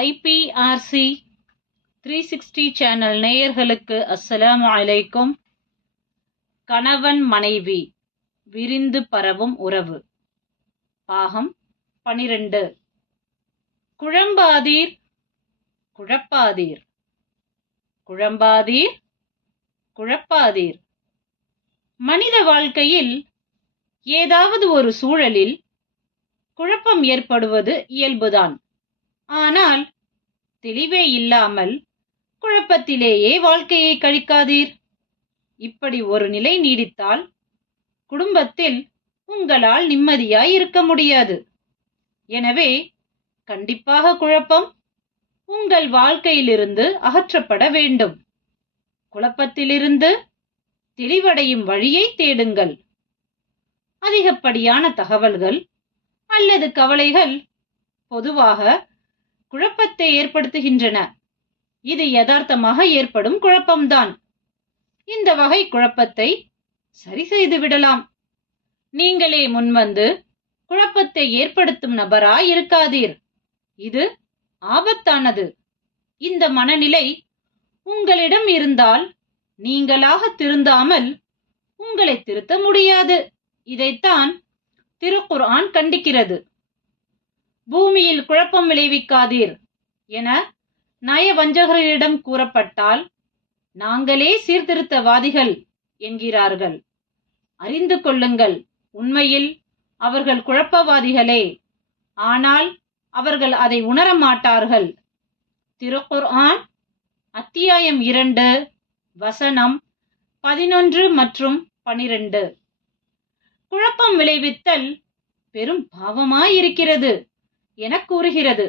IPRC 360 channel நேயர்களுக்கு அஸ்ஸலாமு அலைக்கும். கணவன் மனைவி விரிந்து பரவும் உறவு பாகம் 12. குழம்பாதீர் குழப்பாதீர் குழம்பாதீர் குழப்பாதீர். மனித வாழ்க்கையில் ஏதாவது ஒரு சூழலில் குழப்பம் ஏற்படுவது இயல்புதான். ஆனால் தெளிவே இல்லாமல் குழப்பத்திலேயே வாழ்க்கையை கழிக்காதீர். இப்படி ஒரு நிலை நீடித்தால் குடும்பத்தில் உங்களால் நிம்மதியாய் இருக்க முடியாது. எனவே கண்டிப்பாக குழப்பம் உங்கள் வாழ்க்கையிலிருந்து அகற்றப்பட வேண்டும். குழப்பத்திலிருந்து தெளிவடையும் வழியை தேடுங்கள். அதிகப்படியான தகவல்கள் அல்லது கவலைகள் பொதுவாக குழப்பத்தை ஏற்படுத்துகின்றன. இது யதார்த்தமாக ஏற்படும் குழப்பம்தான். இந்த வகை குழப்பத்தை சரி செய்து விடலாம். நீங்களே முன்வந்து குழப்பத்தை ஏற்படுத்தும் நபராய் இருக்காதீர். இது ஆபத்தானது. இந்த மனநிலை உங்களிடம் இருந்தால் நீங்களாக திருந்தாமல் உங்களை திருத்த முடியாது. இதைத்தான் திருக்குர்ஆன் கண்டிக்கிறது. பூமியில் குழப்பம் விளைவிக்காதீர் என நயவஞ்சகர்களிடம் கூறப்பட்டால் நாங்களே சீர்திருத்தவாதிகள் என்கிறார்கள். அறிந்து கொள்ளுங்கள், உண்மையில் அவர்கள் குழப்பவாதிகளே. ஆனால் அவர்கள் அதை உணர மாட்டார்கள். திருக்குர்ஆன் அத்தியாயம் 2 வசனம் 11 மற்றும் 12. குழப்பம் விளைவித்தல் பெரும் பாவமாயிருக்கிறது என கூறுகிறது.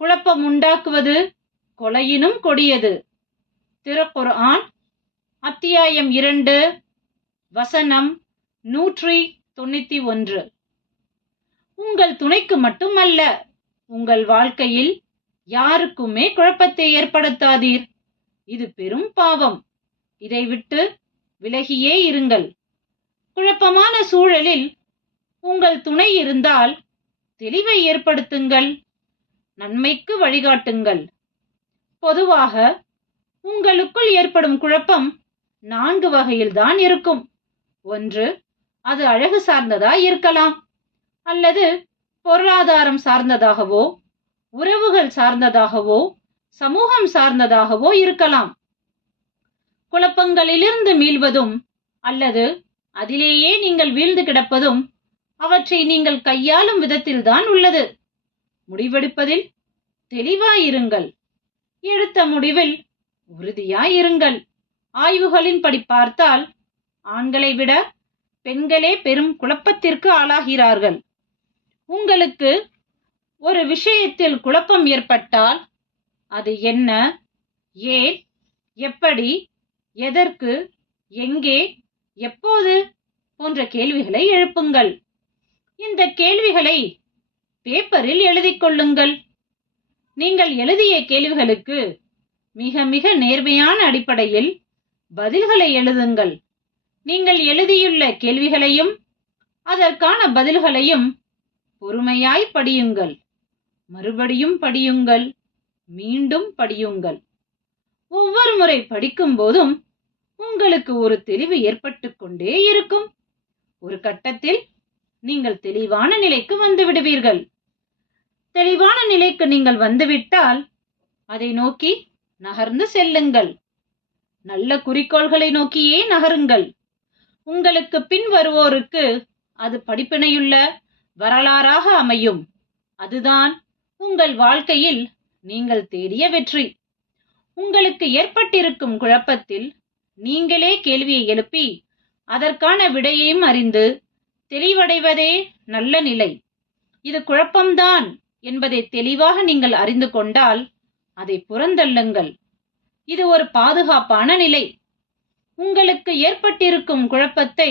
குழப்பம் உண்டாக்குவது கொலையினும் கொடியது. திருக்குர்ஆன் அத்தியாயம் 2 வசனம் 191. உங்கள் துணைக்கு மட்டுமல்ல, உங்கள் வாழ்க்கையில் யாருக்குமே குழப்பத்தை ஏற்படுத்தாதீர். இது பெரும் பாவம். இதை விட்டு விலகியே இருங்கள். குழப்பமான சூழலில் உங்கள் துணை இருந்தால் தெளிவை ஏற்படுத்துங்கள். நன்மைக்கு வழிகாட்டுங்கள். பொதுவாக உங்களுக்குள் ஏற்படும் குழப்பம் 4 வகையில்தான் இருக்கும். 1, அது அழகு சார்ந்ததாய் இருக்கலாம், அல்லது பொருளாதாரம் சார்ந்ததாகவோ, உறவுகள் சார்ந்ததாகவோ, சமூகம் சார்ந்ததாகவோ இருக்கலாம். குழப்பங்களிலிருந்து மீள்வதும் அல்லது அதிலேயே நீங்கள் வீழ்ந்து கிடப்பதும் அவற்றை நீங்கள் கையாளும் விதத்தில்தான் உள்ளது. முடிவெடுப்பதில் தெளிவாயிருங்கள். எடுத்த முடிவில் உறுதியாயிருங்கள். ஆய்வுகளின்படி பார்த்தால் ஆண்களை விட பெண்களே பெரும் குழப்பத்திற்கு ஆளாகிறார்கள். உங்களுக்கு ஒரு விஷயத்தில் குழப்பம் ஏற்பட்டால் அது என்ன, ஏன், எப்படி, எதற்கு, எங்கே, எப்போது போன்ற கேள்விகளை எழுப்புங்கள். இந்த கேள்விகளை பேப்பரில் எழுதிக் கொள்ளுங்கள். நீங்கள் எழுதிய கேள்விகளுக்கு மிக மிக நேர்மையான அடிப்படையில் பதில்களை எழுதுங்கள். நீங்கள் எழுதியுள்ள கேள்விகளையும் அதற்கான பதில்களையும் பொறுமையாய் படியுங்கள். மறுபடியும் படியுங்கள், மீண்டும் படியுங்கள். ஒவ்வொரு முறை படிக்கும் போதும் உங்களுக்கு ஒரு தெளிவு ஏற்பட்டு கொண்டே இருக்கும். ஒரு கட்டத்தில் நீங்கள் தெளிவான நிலைக்கு வந்து விடுவீர்கள். தெளிவான நிலைக்கு நீங்கள் வந்துவிட்டால் அதை நோக்கி நகர்ந்து செல்லுங்கள். நல்ல குறிக்கோள்களை நோக்கியே நகருங்கள். உங்களுக்கு பின் வருவோருக்கு அது படிப்பினையுள்ள வரலாறாக அமையும். அதுதான் உங்கள் வாழ்க்கையில் நீங்கள் தேடிய வெற்றி. உங்களுக்கு ஏற்பட்டிருக்கும் குழப்பத்தில் நீங்களே கேள்வியை எழுப்பி அதற்கான விடையையும் அறிந்து தெளிவடைவதே நல்ல நிலை. இது குழப்பம்தான் என்பதை தெளிவாக நீங்கள் அறிந்து கொண்டால் அதை புறந்தள்ளுங்கள். இது ஒரு பாதுகாப்பான நிலை. உங்களுக்கு ஏற்பட்டிருக்கும் குழப்பத்தை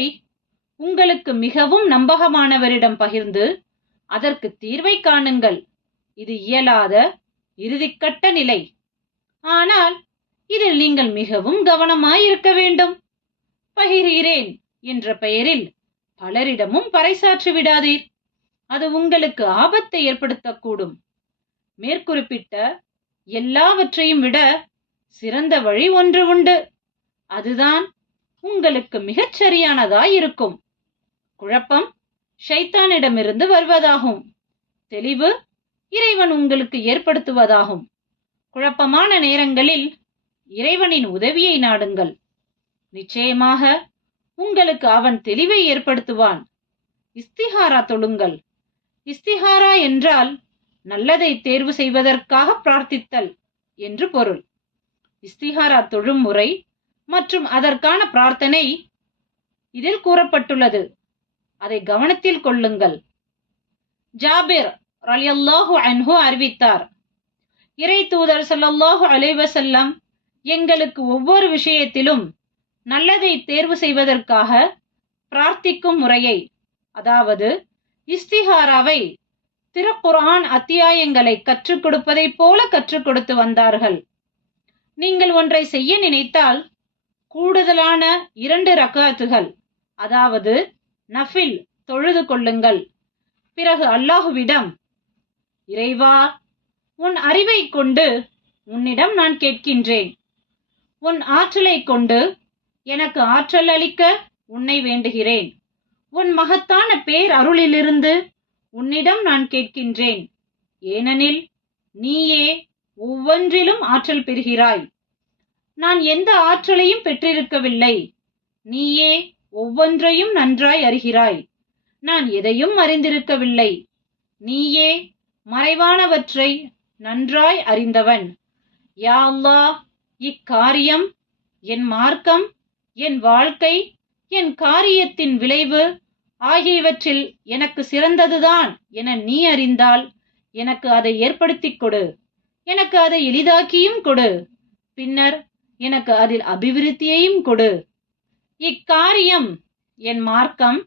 உங்களுக்கு மிகவும் நம்பகமானவரிடம் பகிர்ந்து அதற்கு தீர்வை காணுங்கள். இது இயலாத இறுதிக்கட்ட நிலை. ஆனால் இதில் நீங்கள் மிகவும் கவனமாய் இருக்க வேண்டும். பகிர்கிறேன் என்ற பெயரில் பலரிடமும் பறைசாற்றி விடாதீர். அது உங்களுக்கு ஆபத்தை ஏற்படுத்தக்கூடும். மேற்குறிப்பிட்ட எல்லாவற்றையும் விட சிறந்த வழி ஒன்று உண்டு. அதுதான் உங்களுக்கு மிகச் சரியானதாயிருக்கும். குழப்பம் ஷைத்தானிடமிருந்து வருவதாகும். தெளிவு இறைவன் உங்களுக்கு ஏற்படுத்துவதாகும். குழப்பமான நேரங்களில் இறைவனின் உதவியை நாடுங்கள். நிச்சயமாக உங்களுக்கு அவன் தெளிவை ஏற்படுத்துவான். இஸ்திஹாரா தொழுங்கள். இஸ்திஹாரா என்றால் நல்லதை தேர்வு செய்வதற்காக பிரார்த்தித்தல் என்று பொருள். இஸ்திஹாரா தொழும் முறை மற்றும் அதற்கான பிரார்த்தனை இதில் கூறப்பட்டுள்ளது. அதை கவனத்தில் கொள்ளுங்கள். ஜாபிர் ரலியல்லாஹு அன்ஹு அறிவித்தார், இறை தூதர் ஸல்லல்லாஹு அலைஹி வஸல்லம் எங்களுக்கு ஒவ்வொரு விஷயத்திலும் நல்லதை தேர்வு செய்வதற்காக பிரார்த்திக்கும் முறையை, அதாவது இஸ்திஹாராவை, திருக்குர்ஆன் அத்தியாயங்களை கற்றுக் கொடுப்பதைப் போல கற்றுக் கொடுத்து வந்தார்கள். நீங்கள் ஒன்றை செய்ய நினைத்தால் கூடுதலான 2 ரக்அத்துகள், அதாவது நஃபில் தொழுது கொள்ளுங்கள். பிறகு அல்லாஹுவிடம், இறைவா, உன் அறிவை கொண்டு உன்னிடம் நான் கேட்கின்றேன். உன் ஆற்றலை கொண்டு எனக்கு ஆற்றல் அளிக்க உன்னை வேண்டுகிறேன். உன் மகத்தான பேர் அருளிலிருந்து உன்னிடம் நான் கேட்கின்றேன். ஏனெனில் நீயே ஒவ்வொன்றிலும் ஆற்றல் பெறுகிறாய். நான் எந்த ஆற்றலையும் பெற்றிருக்கவில்லை. நீயே ஒவ்வொன்றையும் நன்றாய் அறிகிறாய். நான் எதையும் அறிந்திருக்கவில்லை. நீயே மறைவானவற்றை நன்றாய் அறிந்தவன். யா அல்லாஹ், இக்காரியம், என் மார்க்கம், என் வாழ்க்கை, என் காரியத்தின் விளைவு ஆகியவற்றில் எனக்கு சிறந்ததுதான் என நீ அறிந்தால் எனக்கு அதை ஏற்படுத்திக் கொடு. எனக்கு அதை எளிதாக்கியும் கொடு. பின்னர் எனக்கு அதில் அபிவிருத்தியையும் கொடு. இக்காரியம், என் மார்க்கம்,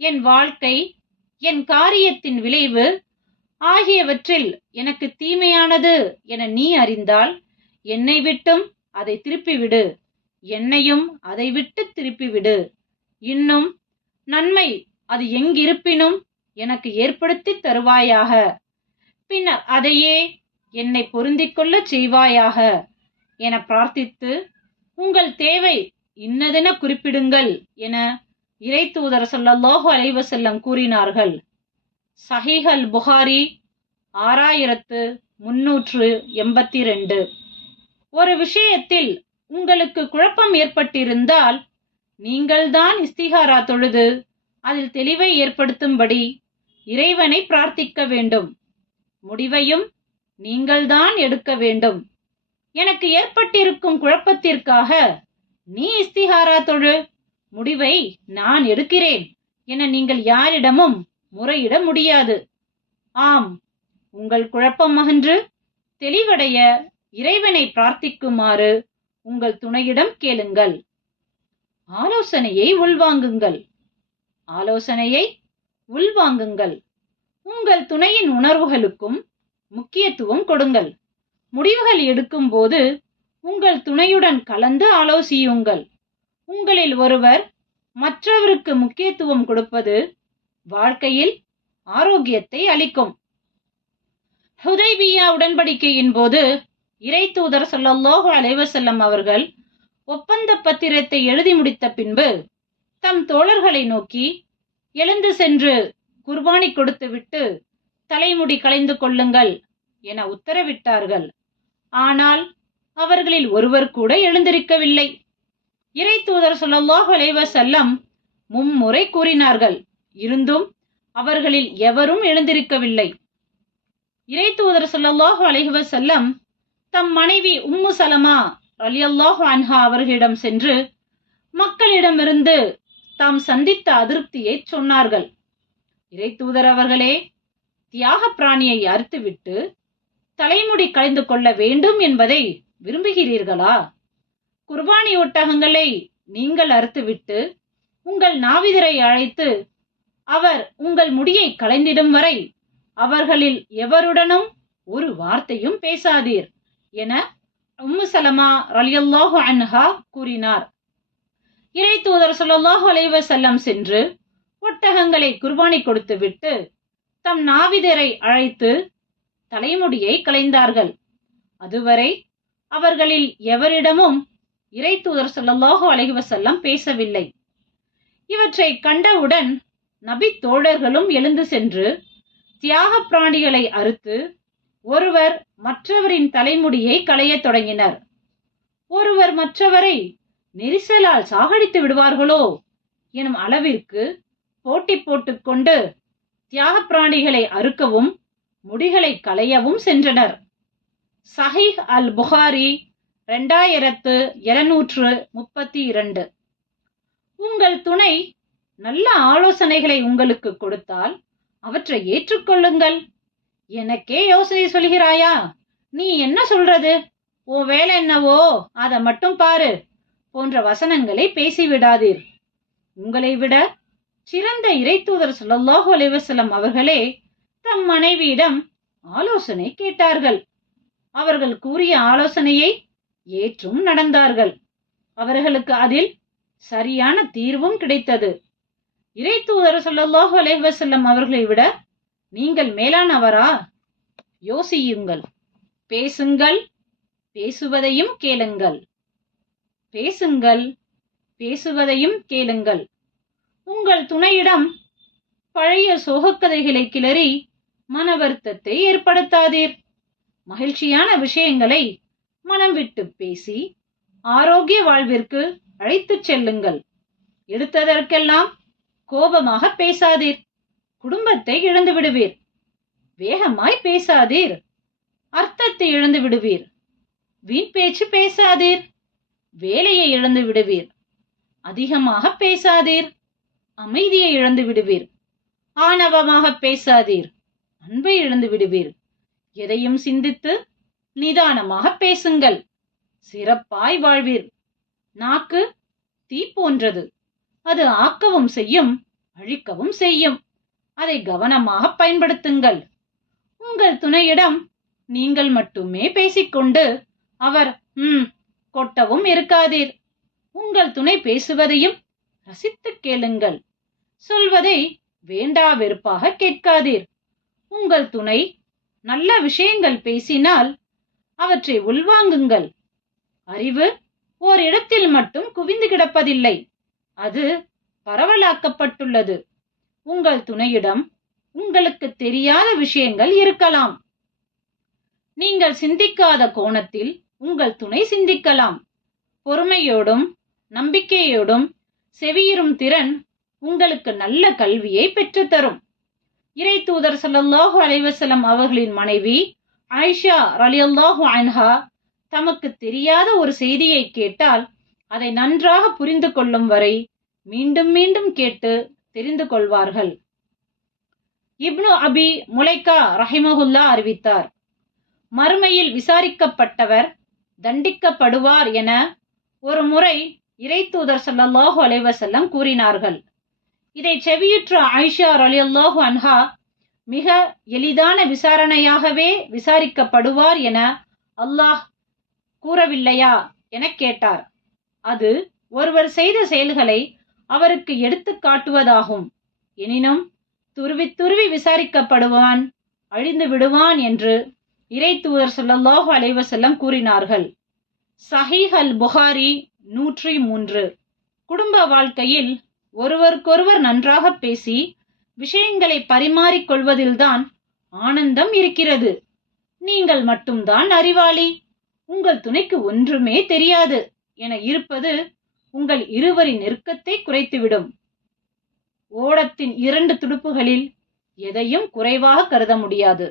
என் வாழ்க்கை, என் காரியத்தின் விளைவு ஆகியவற்றில் எனக்கு தீமையானது என நீ அறிந்தால் என்னை விட்டும் அதை திருப்பிவிடு. என்னையும் அதை விட்டு திருப்பிவிடு. இன்னும் நன்மை அது எங்கிருப்பினும் எனக்கு ஏற்படுத்தி தருவாயாக. பின்னர் அதையே என்னை பொருந்திக் கொள்ளச் செய்வாயாக என பிரார்த்தித்து உங்கள் தேவை இன்னதென குறிப்பிடுங்கள் என இறை தூதர் ஸல்லல்லாஹு அலைஹி வஸல்லம் கூறினார்கள். சஹீஹ் அல் புகாரி 6382. ஒரு விஷயத்தில் உங்களுக்கு குழப்பம் ஏற்பட்டிருந்தால் நீங்கள்தான் இஸ்திஹாரா தொழுது அதில் தெளிவை ஏற்படுத்தும்படி இறைவனை பிரார்த்திக்க வேண்டும். முடிவையும் நீங்கள்தான் எடுக்க வேண்டும். எனக்கு ஏற்பட்டிருக்கும் குழப்பத்திற்காக நீ இஸ்திஹாரா தொழு, முடிவை நான் எடுக்கிறேன் என நீங்கள் யாரிடமும் முறையிட முடியாது. ஆம், உங்கள் குழப்பம் அகன்று தெளிவடைய இறைவனை பிரார்த்திக்குமாறு உங்கள் துணையிடம் கேளுங்கள். ஆலோசனையை உள்வாங்குங்கள். ஆலோசனையை உள்வாங்குங்கள். உங்கள் துணையின் உணர்வுகளுக்கும் முக்கியத்துவம் கொடுங்கள். முடிவுகள் எடுக்கும் போது உங்கள் துணையுடன் கலந்து ஆலோசியுங்கள். உங்களில் ஒருவர் மற்றவருக்கு முக்கியத்துவம் கொடுப்பது வாழ்க்கையில் ஆரோக்கியத்தை அளிக்கும். ஹுதைபியா உடன்படிக்கையின் போது இறை தூதர் ஸல்லல்லாஹு அலைஹி வஸல்லம் அவர்கள் ஒப்பந்த பத்திரத்தை எழுதி முடித்த பின்பு தம் தோழர்களை நோக்கி, எழுந்து சென்று குர்பானி கொடுத்துவிட்டு தலைமுடி களைந்து கொள்ளுங்கள் என உத்தரவிட்டார்கள். ஆனால் அவர்களில் ஒருவர் கூட எழுந்திருக்கவில்லை. இறை தூதர் ஸல்லல்லாஹு அலைஹி வஸல்லம் மும்முறை கூறினார்கள். இருந்தும் அவர்களில் எவரும் எழுந்திருக்கவில்லை. இறை தூதர் ஸல்லல்லாஹு அலைஹி வஸல்லம் தம் மனைவி உம்மு சலமா ரலியல்லாஹு அன்ஹா அவர்களிடம் சென்று மக்களிடமிருந்து தாம் சந்தித்த அதிருப்தியை சொன்னார்கள். இறை தூதர் அவர்களே, தியாக பிராணியை அறுத்துவிட்டு தலைமுடி களைந்து கொள்ள வேண்டும் என்பதை விரும்புகிறீர்களா? குர்பானி ஒட்டகங்களை நீங்கள் அறுத்துவிட்டு உங்கள் நாவிதரை அழைத்து அவர் உங்கள் முடியை களைந்திடும் வரை அவர்களில் எவருடனும் ஒரு வார்த்தையும் பேசாதீர் என உம்மு சலமா ரலியல்லாஹு அன்ஹா கூறினார். இறை தூதர் ஸல்லல்லாஹு அலைஹி வஸல்லம் சென்று ஒட்டகங்களை குர்பானி கொடுத்துவிட்டு தம் நாவிதரை அழைத்து தலைமுடியை களைந்தார்கள். அதுவரை அவர்களில் எவரிடமும் இறை தூதர் ஸல்லல்லாஹு அலைஹி வஸல்லம் பேசவில்லை. இவற்றை கண்டவுடன் நபி தோழர்களும் எழுந்து சென்று தியாக பிராணிகளை அறுத்து ஒருவர் மற்றவரின் தலைமுடியை களையத் தொடங்கினர். ஒருவர் மற்றவரை நெரிசலால் சாகடித்து விடுவார்களோ எனும் அளவிற்கு போட்டி போட்டுக்கொண்டு தியாக பிராணிகளை அறுக்கவும் முடிகளை களையவும் சென்றனர். சஹீஹ் அல் புகாரி 2732. உங்கள் துணை நல்ல ஆலோசனைகளை உங்களுக்கு கொடுத்தால் அவற்றை ஏற்றுக்கொள்ளுங்கள். எனக்கே யோசனை சொல்கிறாயா? நீ என்ன சொல்றது? ஓ வேலை என்னவோ அதை மட்டும் பாரு போன்ற வசனங்களை பேசிவிடாதீர். உங்களை விட சிறந்த இறைத்தூதர் ஸல்லல்லாஹு அலைஹி வஸல்லம் அவர்களே தம் மனைவியிடம் ஆலோசனை கேட்டார்கள். அவர்கள் கூறிய ஆலோசனையை ஏற்றும் நடந்தார்கள். அவர்களுக்கு அதில் சரியான தீர்வும் கிடைத்தது. இறைத்தூதர் ஸல்லல்லாஹு அலைஹி வஸல்லம் அவர்களை விட நீங்கள் மேலானவரா? யோசியுங்கள். பேசுங்கள், பேசுவதையும் கேளுங்கள். பேசுங்கள், பேசுவதையும் கேளுங்கள். உங்கள் துணையிடம் பழைய சோகக்கதைகளை கிளறி மன வருத்தத்தை ஏற்படுத்தாதீர். மகிழ்ச்சியான விஷயங்களை மனம் விட்டு பேசி ஆரோக்கிய வாழ்விற்கு அழைத்துச் செல்லுங்கள். எடுத்ததற்கெல்லாம் கோபமாக பேசாதீர். குடும்பத்தை இழந்து விடுவீர். வேகமாய் பேசாதீர். அர்த்தத்தை இழந்து விடுவீர். வீண் பேச்சு பேசாதீர். வேலையை இழந்து விடுவீர். அதிகமாக பேசாதீர். அமைதியை இழந்து விடுவீர். ஆணவமாக பேசாதீர். அன்பை இழந்து விடுவீர். எதையும் சிந்தித்து நிதானமாக பேசுங்கள். சிறப்பாய் வாழ்வீர். நாக்கு தீ போன்றது. அது ஆக்கவும் செய்யும், அழிக்கவும் செய்யும். அதை கவனமாக பயன்படுத்துங்கள். உங்கள் துணையிடம் நீங்கள் மட்டுமே பேசிக்கொண்டு அவர் கொட்டவும் இருக்காதீர். உங்கள் துணை பேசுவதையும் ரசித்து கேளுங்கள். சொல்வதை வேண்டா வெறுப்பாக கேட்காதீர். உங்கள் துணை நல்ல விஷயங்கள் பேசினால் அவற்றை உள்வாங்குங்கள். அறிவு ஓர் இடத்தில் மட்டும் குவிந்து கிடப்பதில்லை. அது பரவலாக்கப்பட்டுள்ளது. உங்கள் துணையிடம் உங்களுக்கு தெரியாத விஷயங்கள் இருக்கலாம். நீங்கள் சிந்திக்காத கோணத்தில் உங்கள் துணை சிந்திக்கலாம். பொறுமையோடும் நம்பிக்கையோடும் செவியுறும் திறன் உங்களுக்கு நல்ல கல்வியை பெற்றுத்தரும். இறை தூதர் ஸல்லல்லாஹு அலைஹி வஸல்லம் அவர்களின் மனைவி ஆயிஷா ரலியல்லாஹு அன்ஹா தமக்கு தெரியாத ஒரு செய்தியை கேட்டால் அதை நன்றாக புரிந்து கொள்ளும் வரை மீண்டும் மீண்டும் கேட்டு தெரிந்து கொள்வார்கள். இப்னு அபி முலைகா ரஹிமஹுல்லா அறிவித்தார், மறுமையில் விசாரிக்கப்பட்டவர் தண்டிக்கப்படுவார் என ஒரு முறை இறை தூதர் ஸல்லல்லாஹு அலைஹி வஸல்லம் கூறினார்கள். இதை செவியுற்ற ஆயிஷா ரலியல்லாஹு அன்ஹா, மிக எளிதான விசாரணையாகவே விசாரிக்கப்படுவார் என அல்லாஹ் கூறவில்லையா என கேட்டார். அது ஒருவர் செய்த செயல்களை அவருக்கு எடுத்து காட்டுவதாகும். எனினும் துருவி துருவி விசாரிக்கப்படுவான், அழிந்து விடுவான் என்று இறை தூதர் ஸல்லல்லாஹு அலைஹி வஸல்லம் கூறினார்கள். சஹீஹ் அல் புகாரி 103. குடும்ப வாழ்க்கையில் ஒருவருக்கொருவர் நன்றாக பேசி விஷயங்களை பரிமாறிக் கொள்வதில்தான் ஆனந்தம் இருக்கிறது. நீங்கள் மட்டும்தான் அறிவாளி, உங்கள் துணைக்கு ஒன்றுமே தெரியாது என இருப்பது உங்கள் இருவரின் நெருக்கத்தை குறைத்துவிடும். ஓடத்தின் 2 துடுப்புகளில் எதையும் குறைவாக கருத முடியாது.